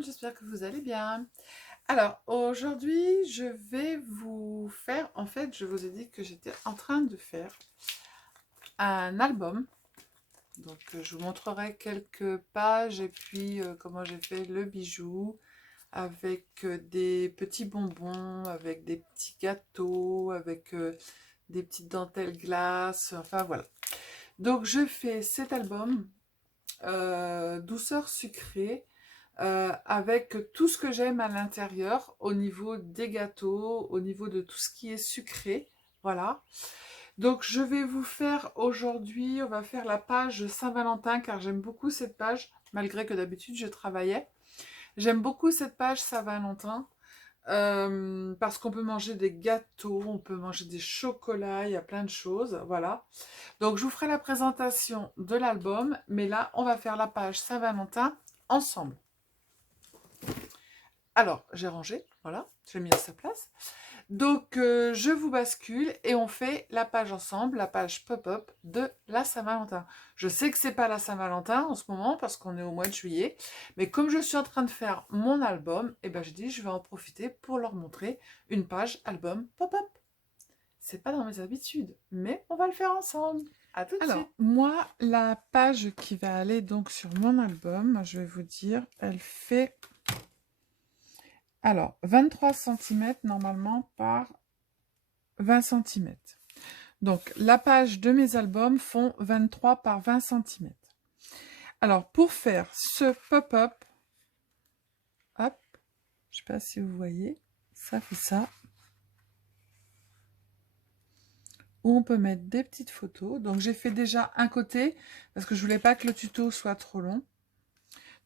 monde, j'espère que vous allez bien. Alors aujourd'hui, je vais vous faire, en fait, je vous ai dit que j'étais en train de faire un album. Donc je vous montrerai quelques pages et puis comment j'ai fait le bijou avec des petits bonbons, avec des petits gâteaux, avec des petites dentelles glace, enfin voilà. Donc je fais cet album douceur sucrée avec tout ce que j'aime à l'intérieur au niveau des gâteaux, au niveau de tout ce qui est sucré. Voilà. Donc je vais vous faire aujourd'hui, on va faire la page Saint-Valentin car j'aime beaucoup cette page, malgré que d'habitude je travaillais. J'aime beaucoup cette page Saint-Valentin parce qu'on peut manger des gâteaux, on peut manger des chocolats, il y a plein de choses, voilà. Donc je vous ferai la présentation de l'album, mais là on va faire la page Saint-Valentin ensemble. Alors, j'ai rangé, voilà, j'ai mis à sa place. Donc, je vous bascule et on fait la page ensemble, la page pop-up de la Saint-Valentin. Je sais que c'est pas la Saint-Valentin en ce moment parce qu'on est au mois de juillet, mais comme je suis en train de faire mon album, eh ben, je dis je vais en profiter pour leur montrer une page album pop-up. C'est pas dans mes habitudes, mais on va le faire ensemble. À tout de suite. Alors, moi, la page qui va aller donc sur mon album, je vais vous dire, elle fait... Alors, 23 cm normalement par 20 cm. Donc, la page de mes albums font 23 par 20 cm. Alors, pour faire ce pop-up, hop, je ne sais pas si vous voyez, ça fait ça. Où on peut mettre des petites photos. Donc, j'ai fait déjà un côté, parce que je ne voulais pas que le tuto soit trop long.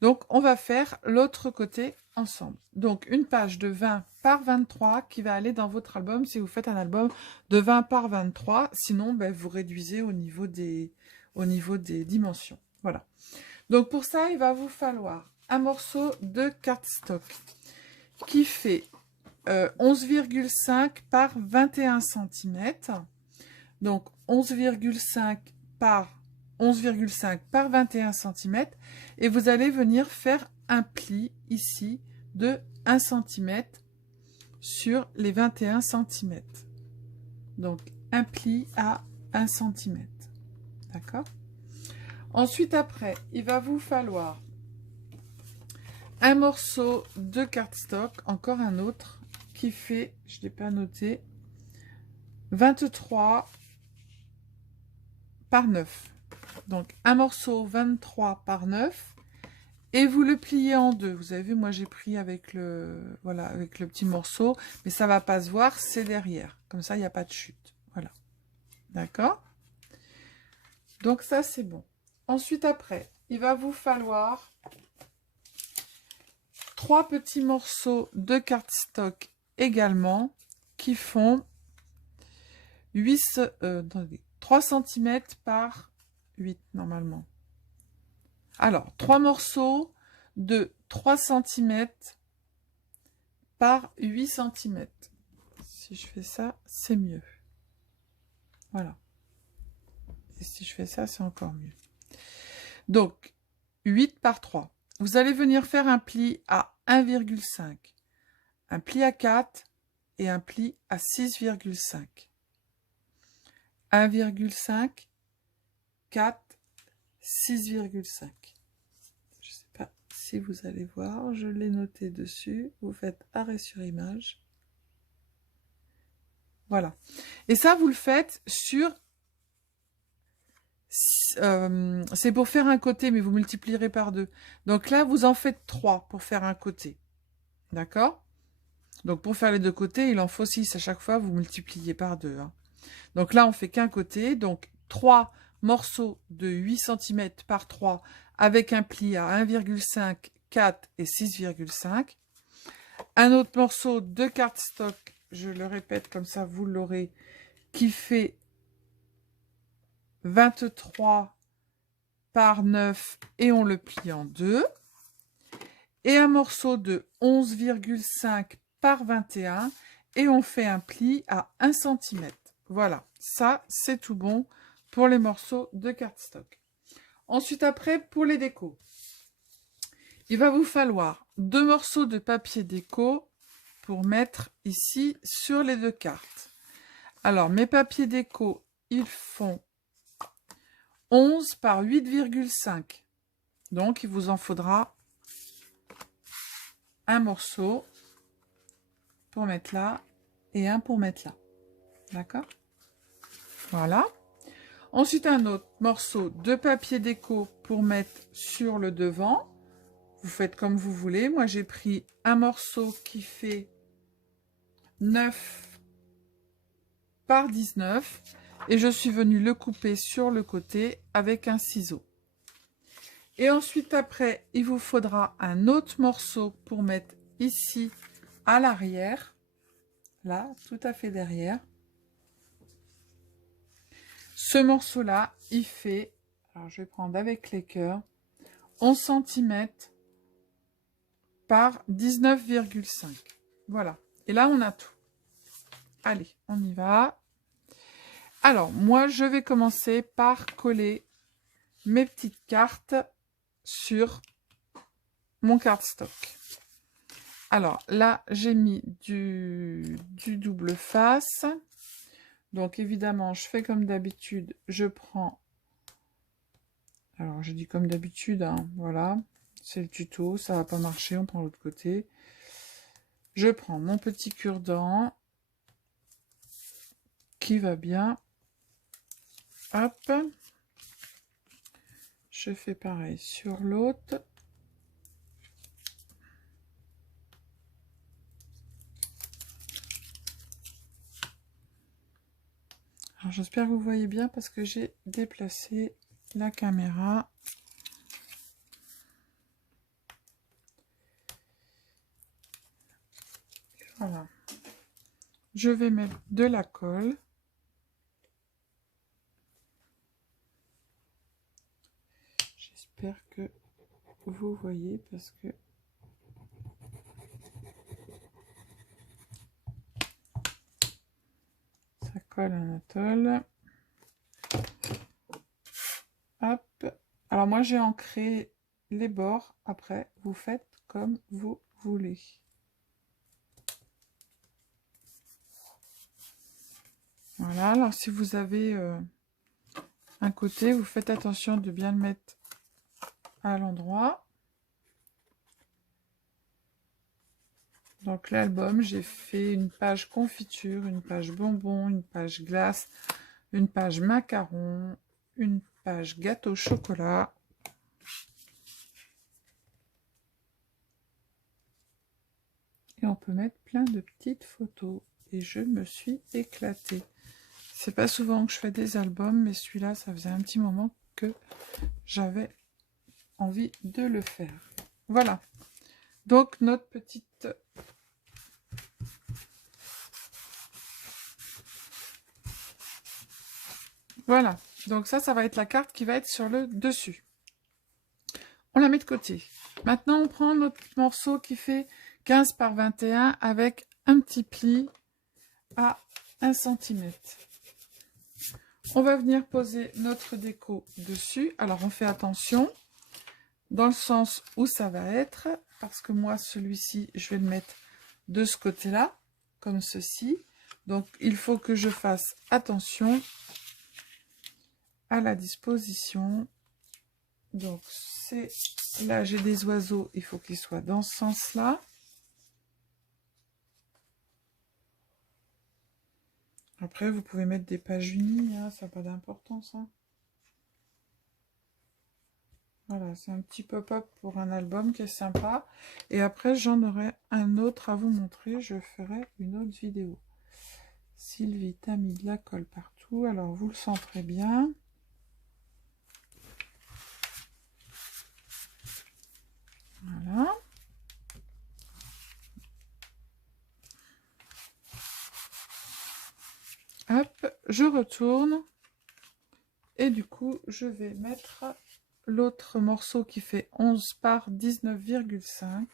Donc, on va faire l'autre côté ensemble. Donc, une page de 20 par 23 qui va aller dans votre album si vous faites un album de 20 par 23. Sinon, ben, vous réduisez au niveau des dimensions. Voilà. Donc, pour ça, il va vous falloir un morceau de cardstock qui fait 11,5 par 21 cm. Donc, 11,5 par 11,5 par 21 cm et vous allez venir faire un pli ici de 1 cm sur les 21 cm. Donc un pli à 1 cm. D'accord? Ensuite, après, il va vous falloir un morceau de cardstock, encore un autre, qui fait, je ne l'ai pas noté, 23 par 9. Donc un morceau 23 par 9 et vous le pliez en deux. Vous avez vu, moi j'ai pris avec le voilà avec le petit morceau, mais ça va pas se voir, c'est derrière. Comme ça, il n'y a pas de chute. Voilà. D'accord? Donc ça c'est bon. Ensuite après, il va vous falloir 3 petits morceaux de cardstock également qui font 3 cm par 8 normalement. Alors, 3 morceaux de 3 cm par 8 cm. Si je fais ça, c'est mieux. Voilà. Et si je fais ça, c'est encore mieux. Donc, 8 par 3. Vous allez venir faire un pli à 1,5, un pli à 4 et un pli à 6,5. 1,5, 4, 6,5. Je ne sais pas si vous allez voir, je l'ai noté dessus. Vous faites arrêt sur image. Voilà. Et ça, vous le faites sur... c'est pour faire un côté, mais vous multiplierez par 2. Donc là, vous en faites 3 pour faire un côté. D'accord? Donc pour faire les deux côtés, il en faut 6 à chaque fois, vous multipliez par 2. Hein. Donc là, on fait qu'un côté. Donc 3 morceaux de 8 cm par 3 avec un pli à 1,5, 4 et 6,5. Un autre morceau de cardstock, je le répète comme ça, vous l'aurez, qui fait 23 par 9 et on le plie en deux. Et un morceau de 11,5 par 21 et on fait un pli à 1 cm. Voilà, ça c'est tout bon pour les morceaux de cardstock. Ensuite après, pour les décos, Il va vous falloir 2 morceaux de papier déco pour mettre ici sur les 2 cartes. Alors, mes papiers déco, ils font 11 par 8,5. Donc, il vous en faudra un morceau pour mettre là et un pour mettre là. D'accord? Voilà. Ensuite, un autre morceau de papier déco pour mettre sur le devant. Vous faites comme vous voulez. Moi, j'ai pris un morceau qui fait 9 par 19 et je suis venue le couper sur le côté avec un ciseau. Et ensuite, après, il vous faudra un autre morceau pour mettre ici à l'arrière. Là, tout à fait derrière. Ce morceau-là, il fait, alors je vais prendre avec les cœurs, 11 cm par 19,5. Voilà. Et là, on a tout. Allez, on y va. Alors, moi, je vais commencer par coller mes petites cartes sur mon cardstock. Alors, là, j'ai mis du double face. Donc, évidemment, je fais comme d'habitude. Je prends... Alors, je dis comme d'habitude, hein, voilà. C'est le tuto, ça va pas marcher, on prend l'autre côté. Je prends mon petit cure-dent qui va bien. Hop. Je fais pareil sur l'autre. Alors, j'espère que vous voyez bien parce que j'ai déplacé la caméra. Voilà. Je vais mettre de la colle. J'espère que vous voyez parce que ça colle Anatole. Hop. Alors moi j'ai ancré les bords. Après vous faites comme vous voulez. Voilà. Alors si vous avez un côté, vous faites attention de bien le mettre à l'endroit. Donc l'album, j'ai fait une page confiture, une page bonbon, une page glace, une page macaron, une page gâteau au chocolat. Et on peut mettre plein de petites photos. Et je me suis éclatée. C'est pas souvent que je fais des albums, mais celui-là, ça faisait un petit moment que j'avais envie de le faire. Voilà. Donc notre petite... Voilà. Donc ça va être la carte qui va être sur le dessus. On la met de côté. Maintenant, on prend notre morceau qui fait 15 par 21 avec un petit pli à 1 cm. On va venir poser notre déco dessus. Alors, on fait attention dans le sens où ça va être, parce que moi, celui-ci, je vais le mettre de ce côté-là, comme ceci. Donc, il faut que je fasse attention à la disposition. Donc, c'est là, j'ai des oiseaux, il faut qu'ils soient dans ce sens-là. Après, vous pouvez mettre des pages unies, hein, ça n'a pas d'importance. Hein. Voilà, c'est un petit pop-up pour un album qui est sympa. Et après, j'en aurai un autre à vous montrer. Je ferai une autre vidéo. Sylvie, t'as mis de la colle partout. Alors, vous le centrez bien. Voilà. Hop, je retourne. Et du coup, je vais mettre l'autre morceau qui fait 11 par 19,5.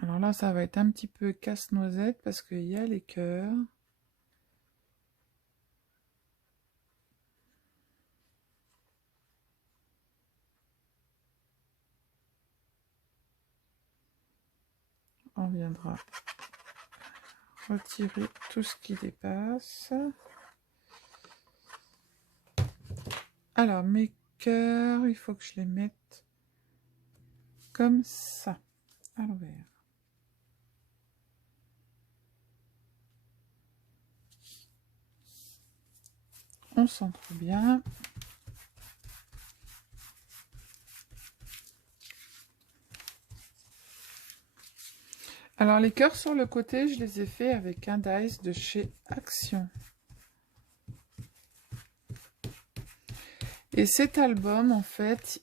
Alors là, ça va être un petit peu casse-noisette parce qu'il y a les cœurs. on viendra retirer tout ce qui dépasse. Alors, mes cœurs, il faut que je les mette comme ça, à l'envers. On centre bien. Alors, les cœurs sur le côté, je les ai fait avec un dies de chez Action. Et cet album, en fait,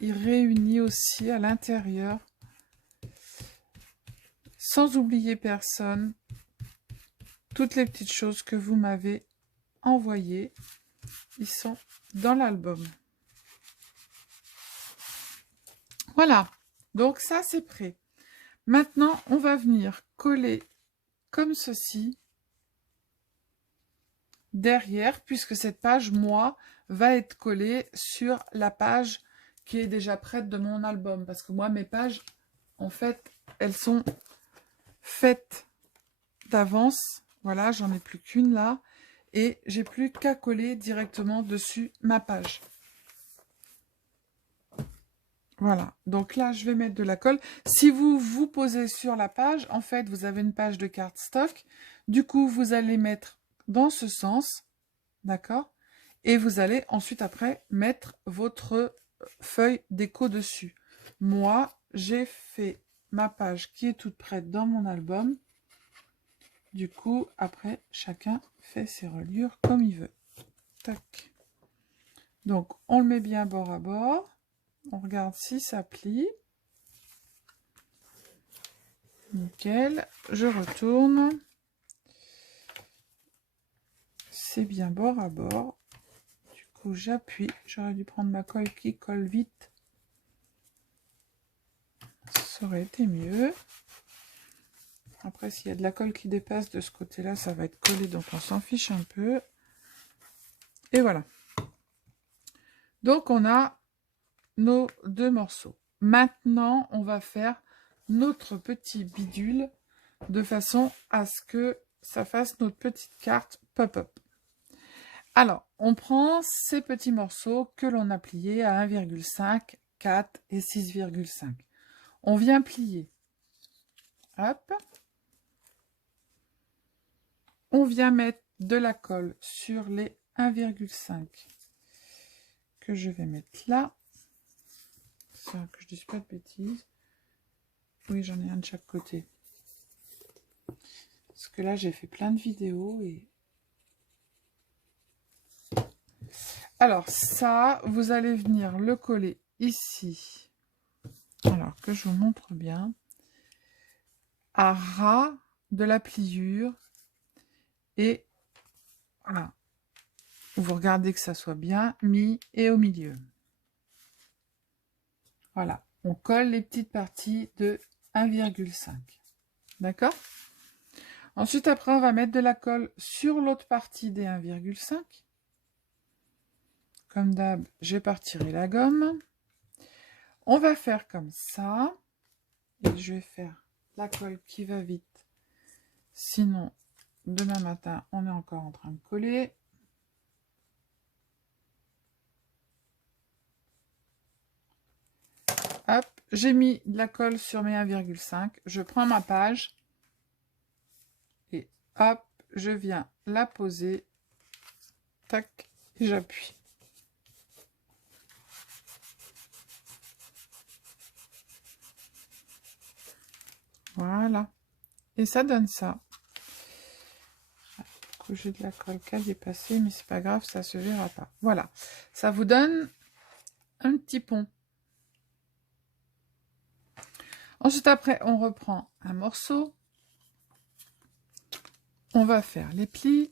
il réunit aussi à l'intérieur, sans oublier personne, toutes les petites choses que vous m'avez envoyées. Ils sont dans l'album. Voilà, donc ça c'est prêt. Maintenant, on va venir coller comme ceci derrière, puisque cette page, moi, va être collée sur la page qui est déjà prête de mon album. Parce que moi, mes pages, en fait, elles sont faites d'avance. Voilà, j'en ai plus qu'une là. Et j'ai plus qu'à coller directement dessus ma page. Voilà, donc là, je vais mettre de la colle. Si vous vous posez sur la page, en fait, vous avez une page de cardstock. Du coup, vous allez mettre dans ce sens, d'accord? Et vous allez ensuite, après, mettre votre feuille déco dessus. Moi, j'ai fait ma page qui est toute prête dans mon album. Du coup, après, chacun fait ses reliures comme il veut. Tac. Donc, on le met bien bord à bord. On regarde si ça plie. Nickel. Je retourne. C'est bien bord à bord. Du coup, j'appuie. J'aurais dû prendre ma colle qui colle vite. Ça aurait été mieux. Après, s'il y a de la colle qui dépasse de ce côté-là, ça va être collé. Donc, on s'en fiche un peu. Et voilà. Donc, on a nos deux morceaux. Maintenant, on va faire notre petit bidule de façon à ce que ça fasse notre petite carte pop-up. Alors, on prend ces petits morceaux que l'on a pliés à 1,5, 4 et 6,5. On vient plier. Hop. On vient mettre de la colle sur les 1,5 que je vais mettre là. Ça, que je dise pas de bêtises. Oui, j'en ai un de chaque côté. Parce que là, j'ai fait plein de vidéos et... Alors, ça, vous allez venir le coller ici. Alors, que je vous montre bien. À ras de la pliure. Et voilà. Vous regardez que ça soit bien mis et au milieu. Voilà. On colle les petites parties de 1,5. D'accord? Ensuite, après, on va mettre de la colle sur l'autre partie des 1,5. Comme d'hab, je vais retirer la gomme. On va faire comme ça. Et je vais faire la colle qui va vite. Sinon, demain matin, on est encore en train de coller. Hop, j'ai mis de la colle sur mes 1,5. Je prends ma page. Et hop, je viens la poser. Tac, et j'appuie. Voilà. Et ça donne ça. J'ai de la colle qui a dépassé, mais c'est pas grave, ça se verra pas. Voilà. Ça vous donne un petit pont. Ensuite, après, on reprend un morceau. On va faire les plis.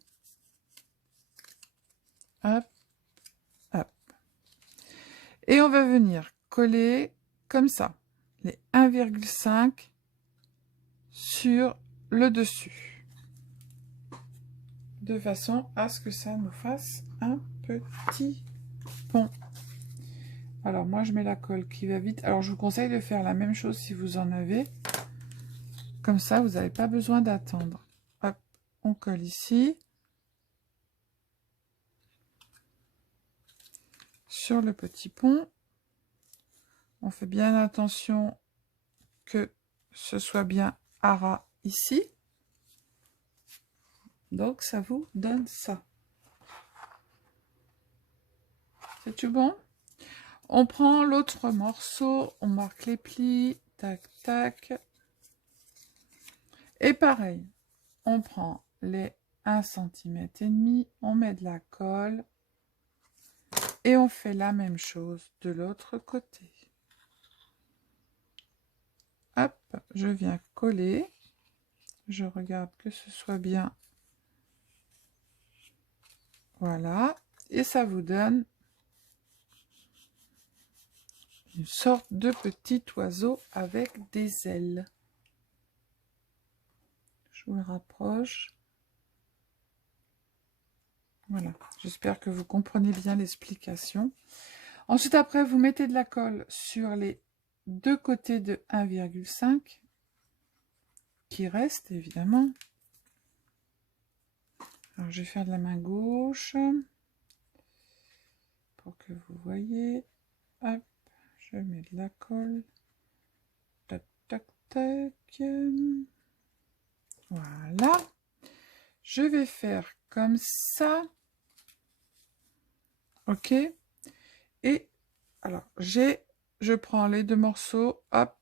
Hop, hop. Et on va venir coller comme ça, les 1,5 sur le dessus. De façon à ce que ça nous fasse un petit pont. Alors, moi, je mets la colle qui va vite. Alors, je vous conseille de faire la même chose si vous en avez. Comme ça, vous n'avez pas besoin d'attendre. Hop, on colle ici. Sur le petit pont. On fait bien attention que ce soit bien à ras ici. Donc, ça vous donne ça. C'est tout bon? On prend l'autre morceau, on marque les plis, tac, tac. Et pareil, on prend les 1,5 cm, on met de la colle et on fait la même chose de l'autre côté. Hop, je viens coller. Je regarde que ce soit bien. Voilà. Et ça vous donne une sorte de petit oiseau avec des ailes. Je vous le rapproche. Voilà. J'espère que vous comprenez bien l'explication. Ensuite, après, vous mettez de la colle sur les deux côtés de 1,5 qui reste évidemment. Alors, je vais faire de la main gauche pour que vous voyez. Hop, je mets de la colle. Tac, tac, tac. Voilà. Je vais faire comme ça. Ok. Et alors, je prends les deux morceaux. Hop.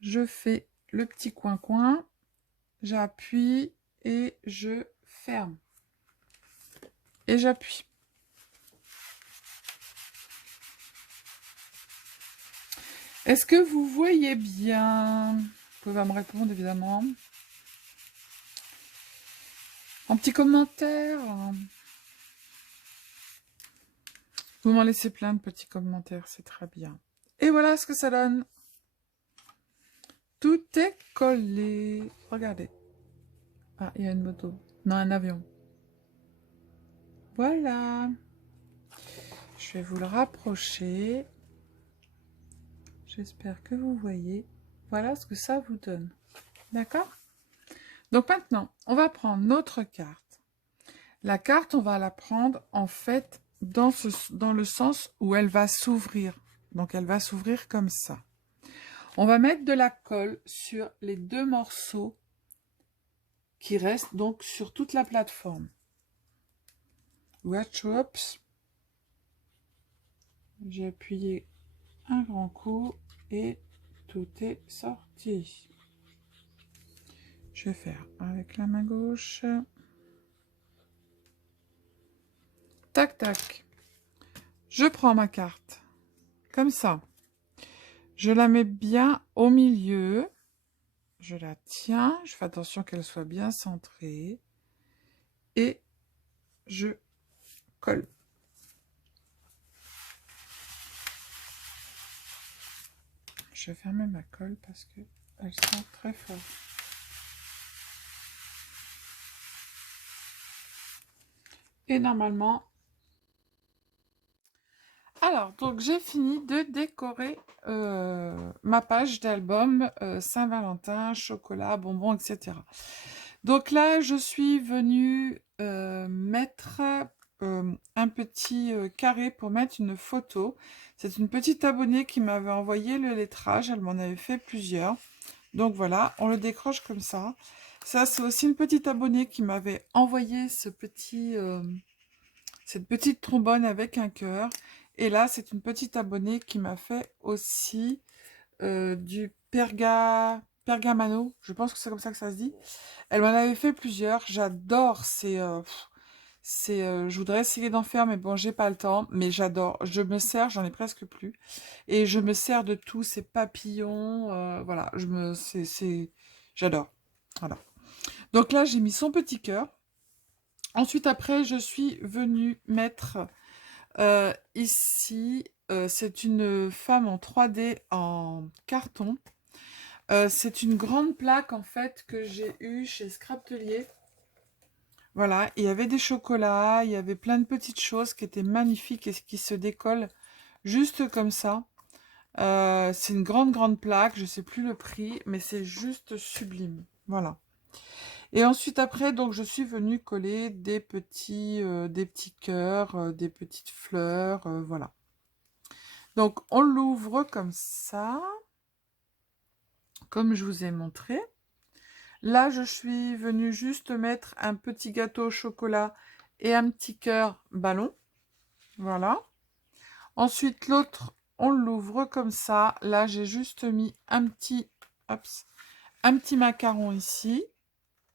Je fais le petit coin-coin. J'appuie et je ferme. Et j'appuie. Est-ce que vous voyez bien? Vous pouvez me répondre évidemment. En petit commentaire. Vous m'en laissez plein de petits commentaires, c'est très bien. Et voilà ce que ça donne. Tout est collé. Regardez. Ah, il y a une moto. Non, un avion. Voilà. Je vais vous le rapprocher. J'espère que vous voyez. Voilà ce que ça vous donne. D'accord? Donc maintenant, on va prendre notre carte. La carte, on va la prendre en fait dans le sens où elle va s'ouvrir. Donc elle va s'ouvrir comme ça. On va mettre de la colle sur les deux morceaux qui restent donc sur toute la plateforme. Watch, oups. J'ai appuyé un grand coup et tout est sorti. Je vais faire avec la main gauche. Tac, tac. Je prends ma carte comme ça. Je la mets bien au milieu. Je la tiens. Je fais attention qu'elle soit bien centrée. Et je colle. Je vais fermer ma colle parce qu'elle sent très fort. Et normalement... Alors, donc j'ai fini de décorer ma page d'album Saint-Valentin, chocolat, bonbons, etc. Donc là, je suis venue mettre un petit carré pour mettre une photo. C'est une petite abonnée qui m'avait envoyé le lettrage. Elle m'en avait fait plusieurs. Donc voilà, on le décroche comme ça. Ça, c'est aussi une petite abonnée qui m'avait envoyé cette petite trombone avec un cœur. Et là, c'est une petite abonnée qui m'a fait aussi du pergamano. Je pense que c'est comme ça que ça se dit. Elle m'en avait fait plusieurs. J'adore je voudrais essayer d'en faire, mais bon, j'ai pas le temps. Mais j'adore. Je me sers, j'en ai presque plus. Et je me sers de tous ces papillons. Voilà, j'adore. Voilà. Donc là, j'ai mis son petit cœur. Ensuite, après, je suis venue mettre ici, c'est une femme en 3D en carton. C'est une grande plaque en fait que j'ai eue chez Scraptelier. Voilà, il y avait des chocolats, il y avait plein de petites choses qui étaient magnifiques et qui se décollent juste comme ça. C'est une grande plaque, je sais plus le prix, mais c'est juste sublime. Voilà. Et ensuite après, donc je suis venue coller des petits cœurs, des petites fleurs, voilà. Donc on l'ouvre comme ça, comme je vous ai montré. Là, je suis venue juste mettre un petit gâteau au chocolat et un petit cœur ballon. Voilà. Ensuite, l'autre, on l'ouvre comme ça. Là, j'ai juste mis un petit macaron ici.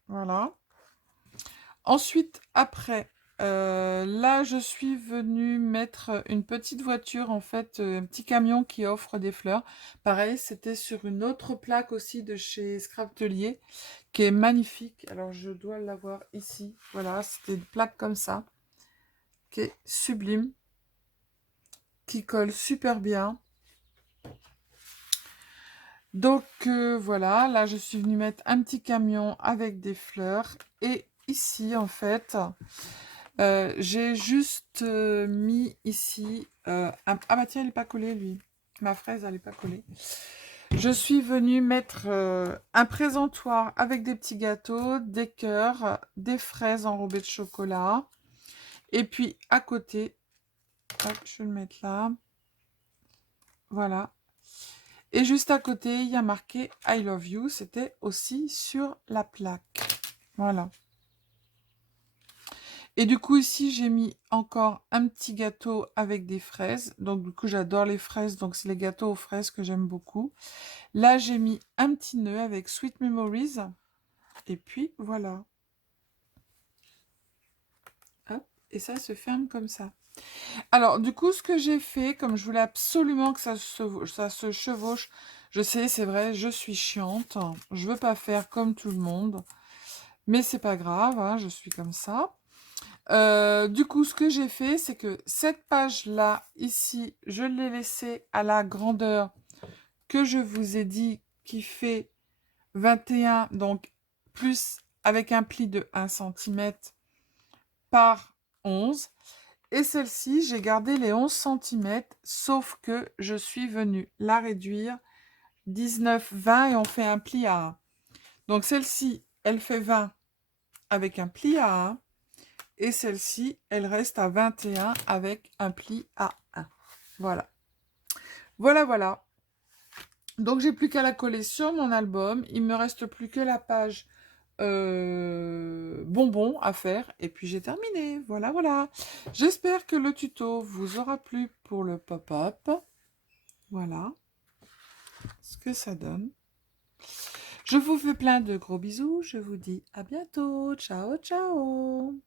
Voilà. Ensuite, après, là, je suis venue mettre une petite voiture, en fait, un petit camion qui offre des fleurs. Pareil, c'était sur une autre plaque aussi de chez Scraptelier, qui est magnifique. Alors, je dois l'avoir ici. Voilà, c'était une plaque comme ça, qui est sublime, qui colle super bien. Donc, voilà, là, je suis venue mettre un petit camion avec des fleurs. Et ici, en fait... j'ai juste mis ici ah bah tiens, elle n'est pas collée lui. Ma fraise, elle n'est pas collée. Je suis venue mettre un présentoir avec des petits gâteaux, des cœurs, des fraises enrobées de chocolat. Et puis à côté, hop, je vais le mettre là. Voilà. Et juste à côté, il y a marqué I love you. C'était aussi sur la plaque. Voilà. Et du coup, ici, j'ai mis encore un petit gâteau avec des fraises. Donc, du coup, j'adore les fraises. Donc, c'est les gâteaux aux fraises que j'aime beaucoup. Là, j'ai mis un petit nœud avec Sweet Memories. Et puis, voilà. Hop, et ça se ferme comme ça. Alors, du coup, ce que j'ai fait, comme je voulais absolument que ça se chevauche, je sais, c'est vrai, je suis chiante. Je veux pas faire comme tout le monde. Mais c'est pas grave, hein, je suis comme ça. Du coup, ce que j'ai fait, c'est que cette page-là, ici, je l'ai laissée à la grandeur que je vous ai dit, qui fait 21, donc plus avec un pli de 1 cm par 11. Et celle-ci, j'ai gardé les 11 cm, sauf que je suis venue la réduire 19, 20 et on fait un pli à 1. Donc celle-ci, elle fait 20 avec un pli à 1. Et celle-ci, elle reste à 21 avec un pli à 1. Voilà. Voilà. Donc, j'ai plus qu'à la coller sur mon album. Il me reste plus que la page bonbons à faire. Et puis, j'ai terminé. Voilà. J'espère que le tuto vous aura plu pour le pop-up. Voilà ce que ça donne. Je vous fais plein de gros bisous. Je vous dis à bientôt. Ciao.